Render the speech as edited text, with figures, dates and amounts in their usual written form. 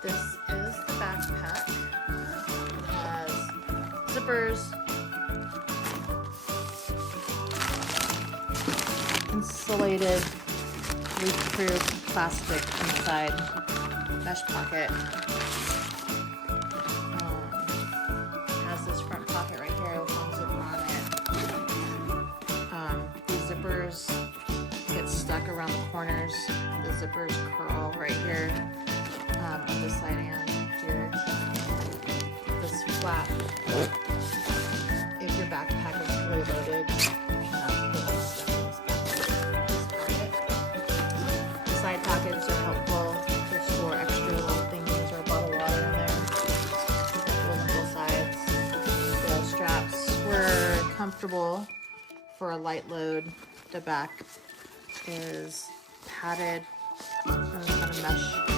This is the backpack. It has zippers, insulated, leak-proof plastic inside, mesh pocket. Has this front pocket right here with one zipper on it. The zippers get stuck around the corners. The zippers curl right here. On this side and here. This flap, if your backpack is fully loaded, you cannot put all stuff in this pocket. The side pockets are helpful to store extra little things or a bottle of water in there. Holes on both sides. The straps were comfortable for a light load. The back is padded and kind of mesh